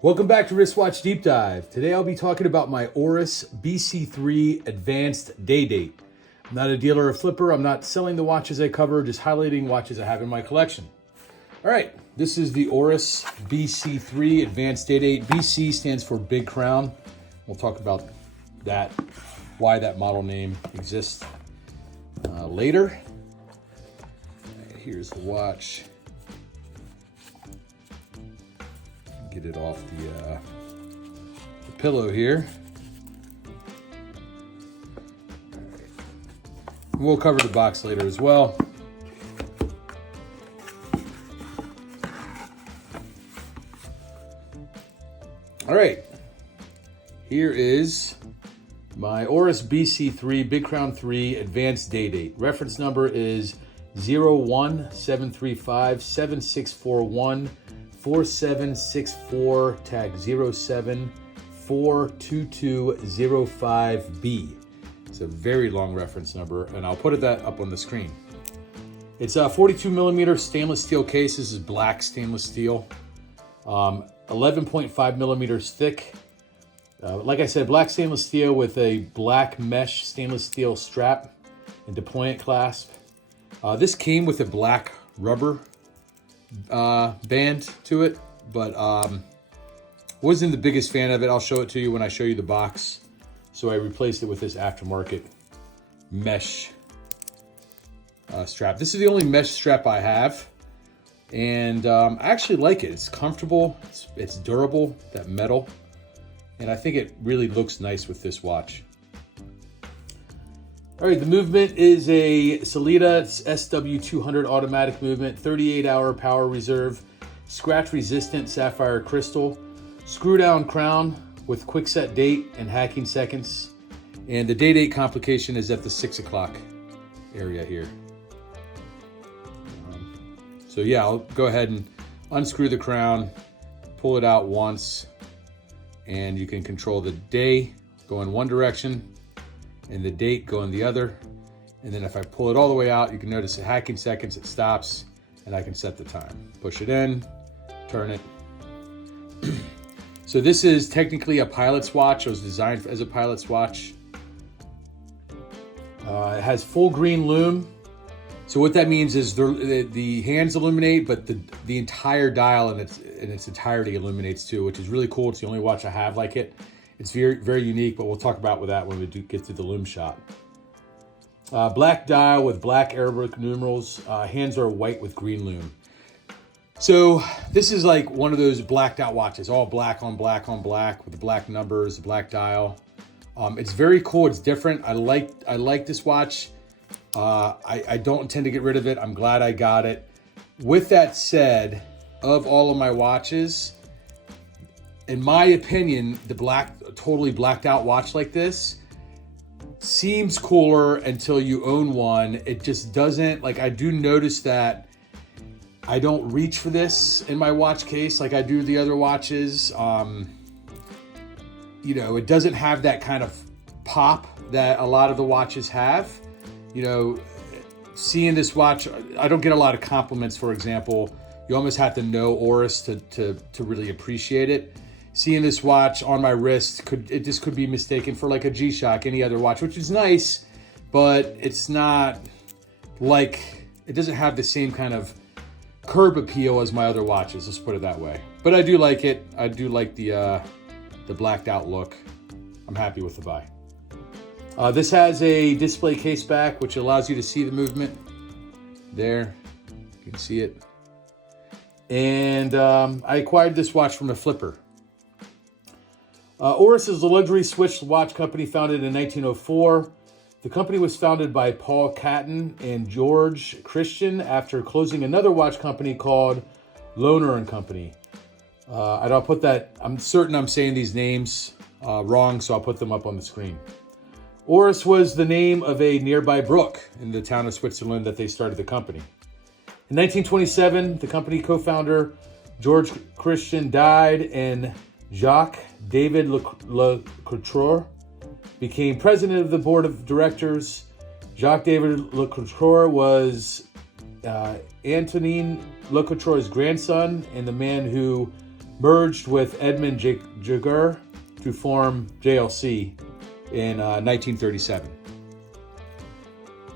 Welcome back to Wristwatch Deep Dive. Today I'll be talking about my Oris BC3 Advanced Day Date. I'm not a dealer or flipper. I'm not selling the watches I cover, just highlighting watches I have in my collection. All right, this is the Oris BC3 Advanced Day Date. BC stands for Big Crown. We'll talk about that, why that model name exists later. Here's the watch. Get it off the pillow here. We'll cover the box later as well. All right, here is my Oris BC3 Big Crown 3 Advanced Day Date. Reference number is 017357641. 4764 tag 0742205B. It's a very long reference number, and I'll put that up on the screen. It's a 42 millimeter stainless steel case. This is black stainless steel, 11.5 millimeters thick. Like I said, black stainless steel with a black mesh stainless steel strap and deployant clasp. This came with a black rubber band to it, but wasn't the biggest fan of it. I'll show it to you when I show you the box. So I replaced it with this aftermarket mesh strap. This is the only mesh strap I have, and I actually like it. It's comfortable, it's durable, that metal, and I think it really looks nice with this watch. All right, the movement is a Sellita SW200 automatic movement, 38-hour power reserve, scratch-resistant sapphire crystal, screw-down crown with quick-set date and hacking seconds, and the day-date complication is at the 6 o'clock area here. So yeah, I'll go ahead and unscrew the crown, pull it out once, and you can control the day go in one direction, and the date go in the other. And then if I pull it all the way out, you can notice the hacking seconds, it stops, and I can set the time. Push it in, turn it. So this is technically a pilot's watch. It was designed as a pilot's watch. It has full green lume. So what that means is the hands illuminate, but the entire dial in its entirety illuminates too, which is really cool. It's the only watch I have like it. It's very, very unique, but we'll talk about with that when we do get to the lume shot. Black dial with black Arabic numerals. Hands are white with green lume. So this is like one of those blacked out watches, all black on black on black with the black numbers, the black dial. It's very cool. It's different. I like this watch. I don't intend to get rid of it. I'm glad I got it. With that said, of all of my watches, in my opinion, the totally blacked out watch like this seems cooler until you own one. It just doesn't, like, I do notice that I don't reach for this in my watch case like I do the other watches. You know, it doesn't have that kind of pop that a lot of the watches have. You know, seeing this watch, I don't get a lot of compliments, for example. You almost have to know Oris to really appreciate it. Seeing this watch on my wrist, it just could be mistaken for like a G-Shock, any other watch, which is nice, but it's not like, it doesn't have the same kind of curb appeal as my other watches, let's put it that way. But I do like it. I do like the blacked out look. I'm happy with the buy. This has a display case back, which allows you to see the movement. There, you can see it. And I acquired this watch from a flipper. Oris is a luxury Swiss watch company founded in 1904. The company was founded by Paul Catton and George Christian after closing another watch company called Loner & Company. And I'll put that, I'm certain I'm saying these names wrong, so I'll put them up on the screen. Oris was the name of a nearby brook in the town of Switzerland that they started the company. In 1927, the company co-founder George Christian died, and Jacques David Le Couture became president of the board of directors. Jacques David Le Couture was Antonin Le Couture's grandson and the man who merged with Edmund Jaeger to form JLC in 1937.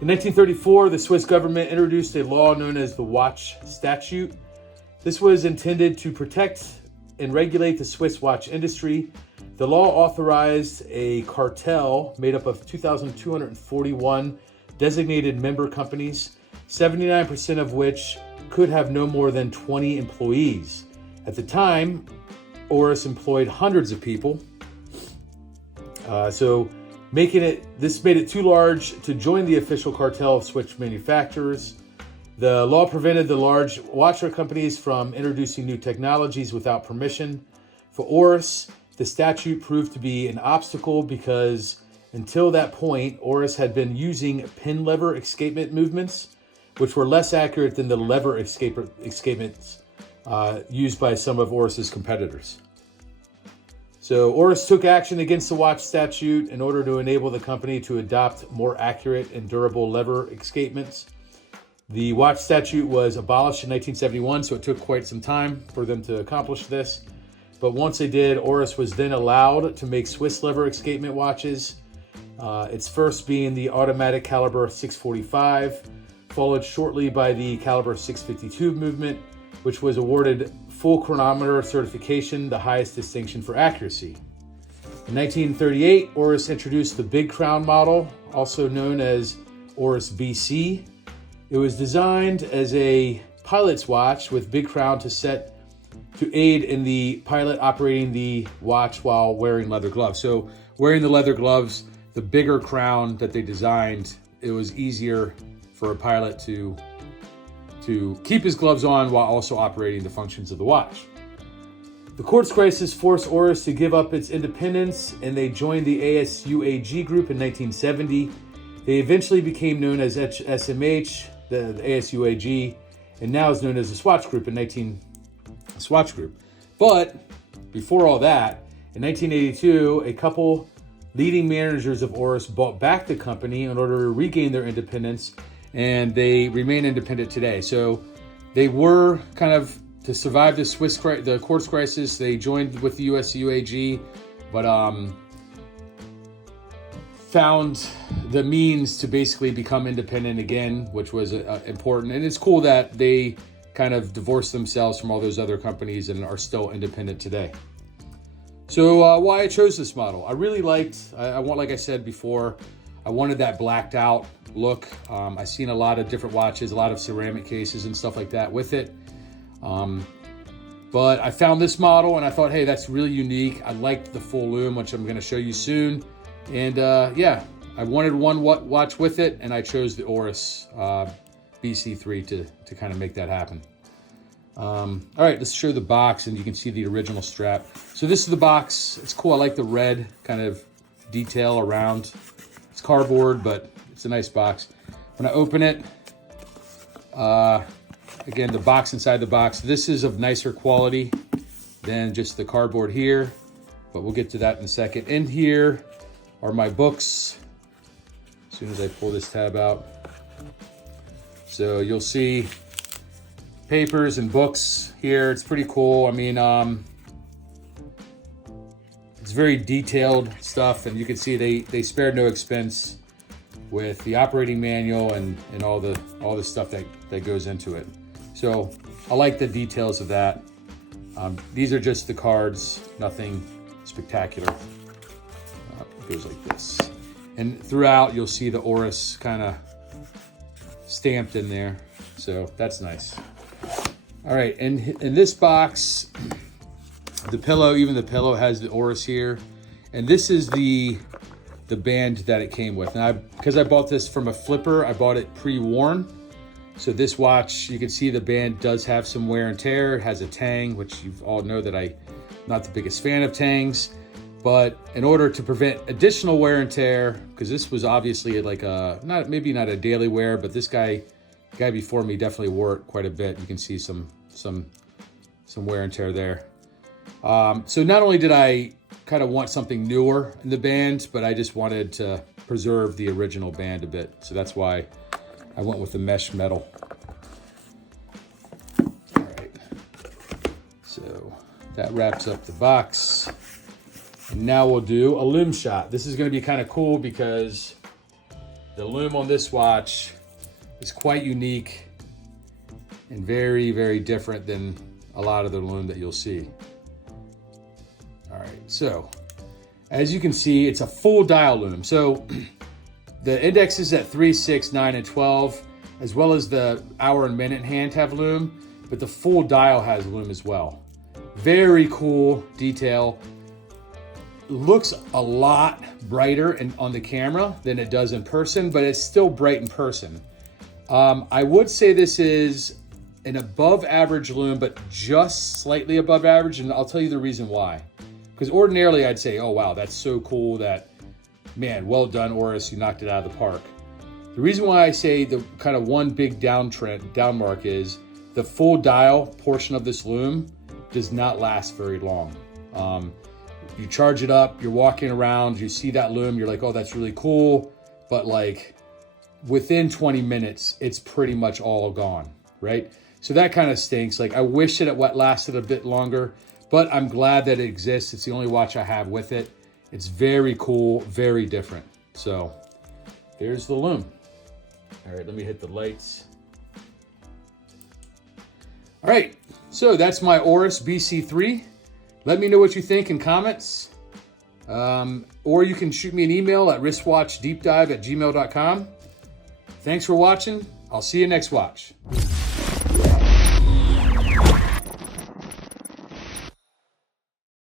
In 1934, the Swiss government introduced a law known as the Watch Statute. This was intended to protect and regulate the Swiss watch industry. The law authorized a cartel made up of 2,241 designated member companies, 79% of which could have no more than 20 employees. At the time, Oris employed hundreds of people. This made it too large to join the official cartel of Swiss manufacturers. The law prevented the large watch companies from introducing new technologies without permission. For Oris, the statute proved to be an obstacle because until that point, Oris had been using pin lever escapement movements, which were less accurate than the lever escapements used by some of Oris's competitors. So Oris took action against the watch statute in order to enable the company to adopt more accurate and durable lever escapements. The watch statute was abolished in 1971, so it took quite some time for them to accomplish this. But once they did, Oris was then allowed to make Swiss lever escapement watches, its first being the automatic caliber 645, followed shortly by the caliber 652 movement, which was awarded full chronometer certification, the highest distinction for accuracy. In 1938, Oris introduced the Big Crown model, also known as Oris BC. It was designed as a pilot's watch with Big Crown to aid in the pilot operating the watch while wearing leather gloves. So wearing the leather gloves, the bigger crown that they designed, it was easier for a pilot to keep his gloves on while also operating the functions of the watch. The quartz crisis forced Oris to give up its independence, and they joined the ASUAG group in 1970. They eventually became known as SMH, the ASUAG, and now is known as the Swatch Group Swatch Group. But before all that, in 1982, a couple leading managers of Oris bought back the company in order to regain their independence, and they remain independent today. So they were kind of, to survive the quartz crisis, they joined with the USUAG, but found the means to basically become independent again, which was important. And it's cool that they kind of divorced themselves from all those other companies and are still independent today. So why I chose this model, I really liked, like I said before, I wanted that blacked out look. I've seen a lot of different watches, a lot of ceramic cases and stuff like that with it. But I found this model and I thought, hey, that's really unique. I liked the full lume, which I'm going to show you soon. And yeah, I wanted one watch with it, and I chose the Oris BC3 to kind of make that happen. All right, let's show the box, and you can see the original strap. So this is the box. It's cool. I like the red kind of detail around. It's cardboard, but it's a nice box. When I open it, again, the box inside the box, this is of nicer quality than just the cardboard here, but we'll get to that in a second. In here are my books. As soon as I pull this tab out. So you'll see papers and books here. It's pretty cool. I mean, it's very detailed stuff, and you can see they spared no expense with the operating manual and all the stuff that goes into it. So I like the details of that. These are just the cards, nothing spectacular. It goes like this. And throughout you'll see the Oris kind of stamped in there. So that's nice. All right, and in this box, the pillow has the Oris here. And this is the band that it came with. Now, because I bought this from a flipper, I bought it pre-worn. So this watch, you can see the band does have some wear and tear. It has a tang, which you all know that I'm not the biggest fan of tangs. But in order to prevent additional wear and tear, because this was obviously like maybe not a daily wear, but this guy before me definitely wore it quite a bit. You can see some wear and tear there. So not only did I kind of want something newer in the band, but I just wanted to preserve the original band a bit. So that's why I went with the mesh metal. All right. So That wraps up the box. And now we'll do a Lume shot. This is going to be kind of cool because the Lume on this watch is quite unique and very, very different than a lot of the Lume that you'll see. All right, so as you can see, it's a full dial Lume. So the indexes at 3, 6, 9, and 12, as well as the hour and minute hand have Lume, but the full dial has Lume as well. Very cool detail. Looks a lot brighter on the camera than it does in person, but it's still bright in person. I would say this is an above average Lume, but just slightly above average, and I'll tell you the reason why. Because ordinarily I'd say, oh wow, that's so cool, that, man, well done, Oris, you knocked it out of the park. The reason why I say the kind of one big down mark is the full dial portion of this Lume does not last very long. You charge it up, you're walking around, you see that Lume, you're like, oh, that's really cool. But like within 20 minutes, it's pretty much all gone, right? So that kind of stinks. Like, I wish that it lasted a bit longer, but I'm glad that it exists. It's the only watch I have with it. It's very cool, very different. So there's the Lume. All right, let me hit the lights. All right, so that's my Oris BC3. Let me know what you think in comments. Or you can shoot me an email at wristwatchdeepdive@gmail.com. Thanks for watching. I'll see you next watch.